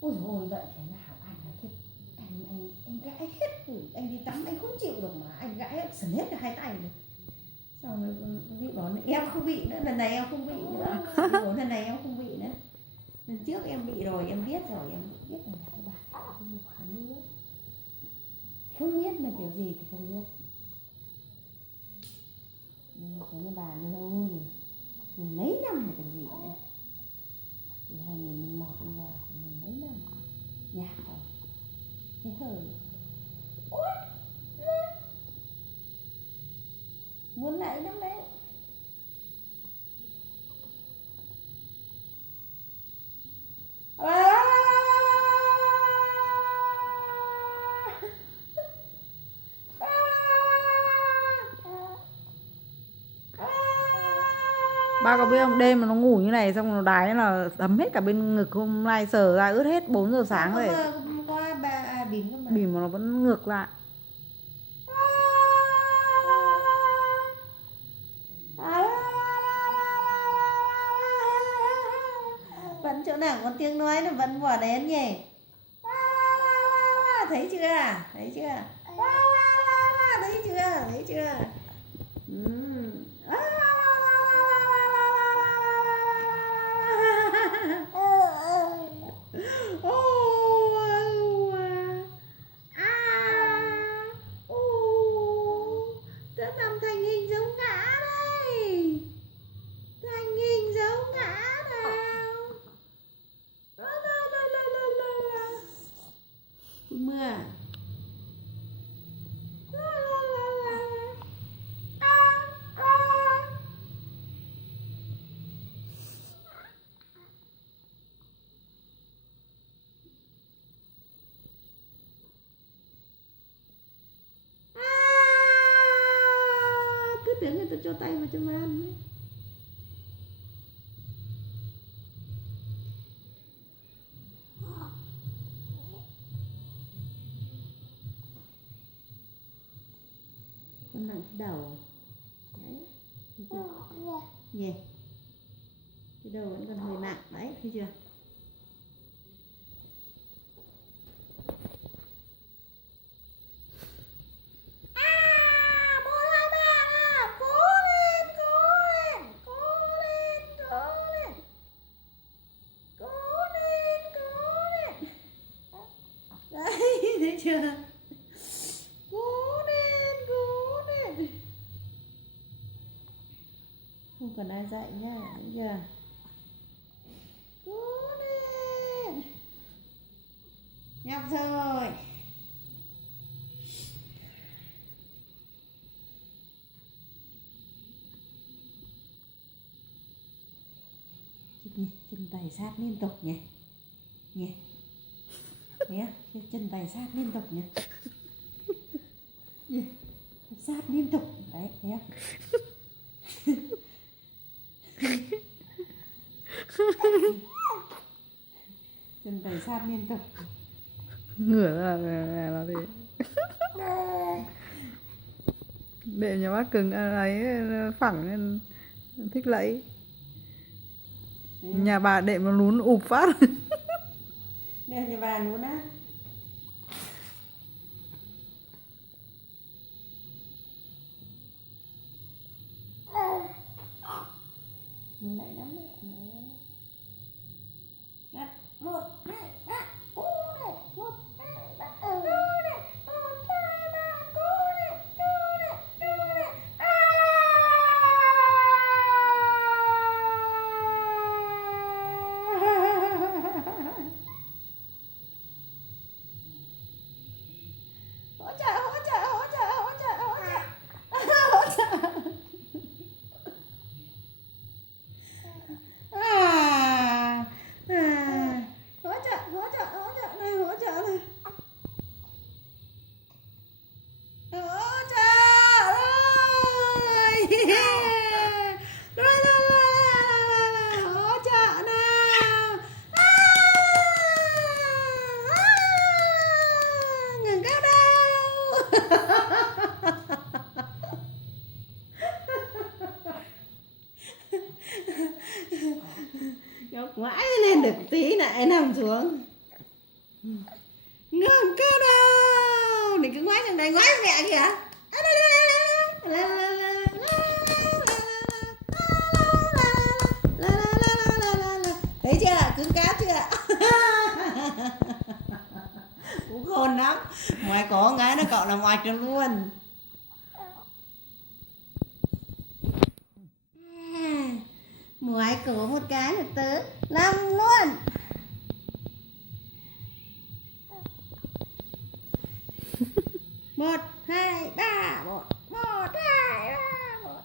Ôi dồi ôi, vậy thế nào anh nói thật, anh gãi hết rồi, anh đi tắm anh không chịu được mà anh gãi sần hết cả hai tay rồi. Xong rồi vị bảo em không bị nữa, lần này em không bị nữa. Vị bảo lần này em không bị nữa. Lần trước em bị rồi, em biết rồi, em biết là nhà bà không kháng nữa. Không biết là kiểu gì thì không biết. Nhưng mà có cái bà lâu rồi, mình mấy năm rồi còn gì nữa. Từ 2001 đến giờ mình mấy năm nhạc rồi, thế hơi muốn nãy lắm đấy. Ba có biết không, đêm mà nó ngủ như này xong nó đái là thấm hết cả bên ngực, hôm nay sờ ra ướt hết 4 giờ sáng rồi. Hôm qua bà bỉm cơ mà. Bỉm mà nó vẫn ngược lại. Vẫn chỗ nào có tiếng nói nó vẫn bỏ đến nhỉ. Thấy chưa? Thấy chưa? Thấy chưa? Thấy chưa? Tớ làm thành hình giống ngã đây. Thành hình giống ngã nào. Mưa. Cứ tưởng người ta cho tay vào cho ăn ấy. Con nặng cái đầu. Đấy, thấy chưa? Nhỉ? Cái đầu vẫn còn hơi nặng đấy, thấy chưa? Thấy chưa? Cố lên. Không cần ai dạy nhá, thấy chưa? Cố lên. Nhọc rồi. Chân tay sát liên tục nhỉ. Nhỉ. Thấy không? Chân tay sát liên tục nhỉ. Sát liên tục. Đấy, thấy không? Chân tay sát liên tục. Ngửa ra là gì? Để nhà bác cứng ấy phẳng nên thích lẫy. Nhà bà đệm nó lún ụp phát. Đây nhà bà lún á. Nhìn lại lắm đấy. Một, hai, ba, cố này. Một, hai, ba, cố này. Một, hai, ba, cố này. Cố này, cố này. Hỗ trợ. Hỗ trợ. Nhóc mãi lên được tí lại nằm xuống. Ngừng cơ đâu. Này cứ ngoái thằng này, ngoái mẹ kìa. Thấy chưa, cứng cáp chưa? Cũng khôn lắm. Ngoài có ngái nó cậu làm oạch luôn. Ngoài cổ một cái là tớ làm luôn. Một, hai, ba, một, hai, ba, một.